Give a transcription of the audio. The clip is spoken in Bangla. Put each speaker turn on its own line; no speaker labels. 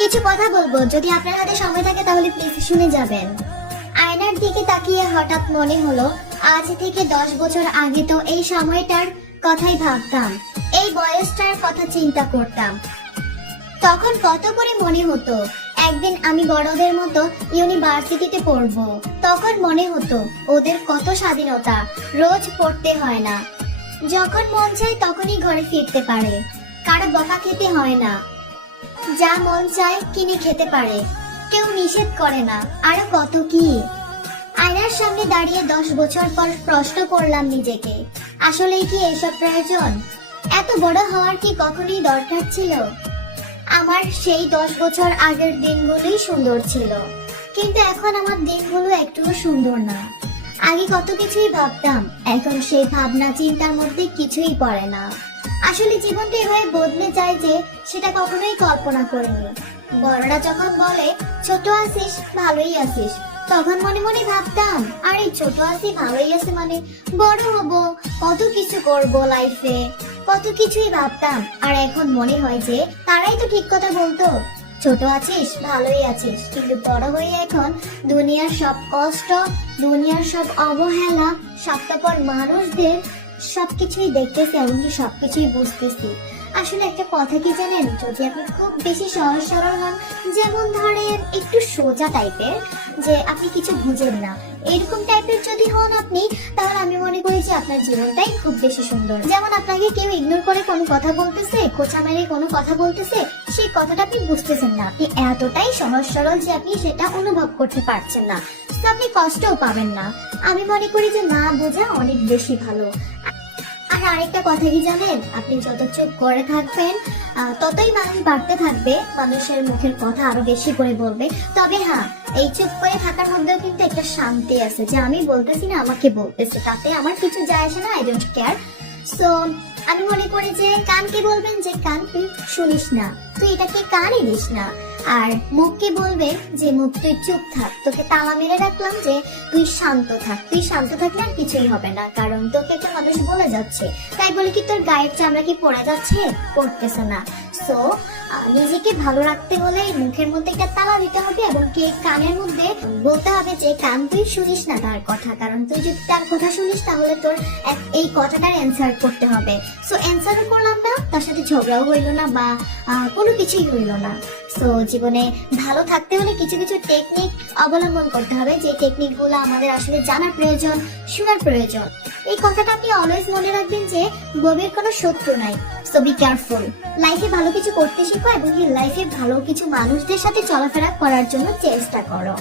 কিছু কথা বলব। যদি আপনার হাতে সময় থাকে, তাহলে প্লিজ শুনে যাবেন। আয়নার দিকে তাকিয়ে হঠাৎ মনে হলো, আজ থেকে দশ বছর আগে তো এই সময়টার কথাই ভাবতাম, এই বয়সটার কথা চিন্তা করতাম। তখন কত করে মনে হতো, একদিন আমি বড়দের মতো ইউনিভার্সিটিতে পড়ব। তখন মনে হতো, ওদের কত স্বাধীনতা, রোজ পড়তে হয় না। যখন মন চায় তখনই ঘরে ফিরতে পারে। কারও বকা খেতে হয় না। যা মন চায় কিনে খেতে পারে। কেউ নিষেধ করে না। আরও কত কি? আয়নার সামনে দাঁড়িয়ে দশ বছর পর প্রশ্ন করলাম নিজেকে, আসলেই কি এসব প্রয়োজন? এত বড় হওয়ার কি কখনোই দরকার ছিল? আমার সেই দশ বছর আগের দিনগুলোই সুন্দর ছিল। কিন্তু এখন আমার দিনগুলো একটুও সুন্দর না। আগে কত কিছুই ভাবতাম, এখন সেই ভাবনা চিন্তার মধ্যে কিছুই পড়ে না। আসলে জীবনটা এভাবে বদলে যায় যে সেটা কখনোই কল্পনা করিনি। বড়রা যখন বলে, ছোট আছিস, ভালোই আছিস, তখন মনে মনে ভাবতাম, আরে, ছোট আছি, ভালোই আছে মানে বড় হব, কত কিছু করব লাইফে কত কিছুই ভাবতাম, আর এখন মনে হয় যে তারাই তো ঠিক কথা বলতো। ছোট আছিস, ভালোই আছিস, কিন্তু বড় হয়ে এখন দুনিয়ার সব কষ্ট, দুনিয়ার সব অবহেলা স্বার্থপর মানুষদের সবকিছুই দেখতেছি এমনকি সবকিছুই বুঝতেছি। আসলে একটা কথা কি জানেন? যদি আপনি খুব বেশি সহজ সরল হন, যেমন ধরেন একটু সোজা টাইপের যে আপনি কিছু বুঝেন না। এরকম টাইপের যদি হন আপনি, তাহলে আমি মনে করি যে আপনার জীবনটাই খুব বেশি সুন্দর। যেমন আপনাকে কেউ ইগনোর করে কোনো কথা বলতেছে, খোঁচা মেরে কোনো কথা বলতেছে, সেই কথাটা আপনি বুঝতেছেন না। আপনি এতটাই সহজ সরল যে আপনি সেটা অনুভব করতে পারছেন না। তো আপনি কষ্টও পাবেন না। আমি মনে করি যে না বোঝা অনেক বেশি ভালো। আর আরেকটা কথা কি জানেন? আপনি যত চুপ করে থাকবেন ততই মানুষ বাড়তে থাকবে, মানুষের মুখের কথা আরও বেশি করে বলবে। তবে হ্যাঁ এই চুপ করে থাকার মধ্যেও কিন্তু একটা শান্তি আছে যে আমি বলতেছি না, আমাকে বলতেছে। তাতে আমার কিছু যায় আসে না আই ডোন্ট কেয়ার সো আমি মনে করি যে কানকে বলবেন, যে কান শুনিস না। তুই এটাকে কানে দিস না। আর মুখকে বলবে যে, মুখ, তুই চুপ থাক। তোকে তালা মেরে রাখলাম যে, তুই শান্ত থাক। তুই শান্ত থাকলে আর কিছুই হবে না, কারণ তোকে একটা মানুষ বলে যাচ্ছে। তাই বলে কি, তোর গায়ের চামড়া কি পড়ে যাচ্ছে? পড়তেছে না। সো নিজেকে ভালো রাখতে হলে মুখের মধ্যে একটা তালা দিতে হবে এবং কে কানের মধ্যে বলতে হবে যে, কান, তুই শুনিস না তার কথা। কারণ তুই যদি তার কথা শুনিস, তাহলে তোর এই কথাটার অ্যান্সার করতে হবে। সো অ্যান্সারও করলাম না। তার সাথে ঝগড়াও হইল না বা কোনো কিছুই হইল না। সো জীবনে ভালো থাকতে হলে কিছু কিছু টেকনিক অবলম্বন করতে হবে। যে টেকনিকগুলো আমাদের আসলে জানার প্রয়োজন, শোনার প্রয়োজন। এই কথাটা আপনি অলওয়েজ মনে রাখবেন যে গভীর কোনো শত্রু নাই। সো বি কেয়ারফুল লাইফে ভালো কিছু করতে শিখো এবং লাইফে ভালো কিছু মানুষদের সাথে চলাফেরা করার জন্য চেষ্টা করো।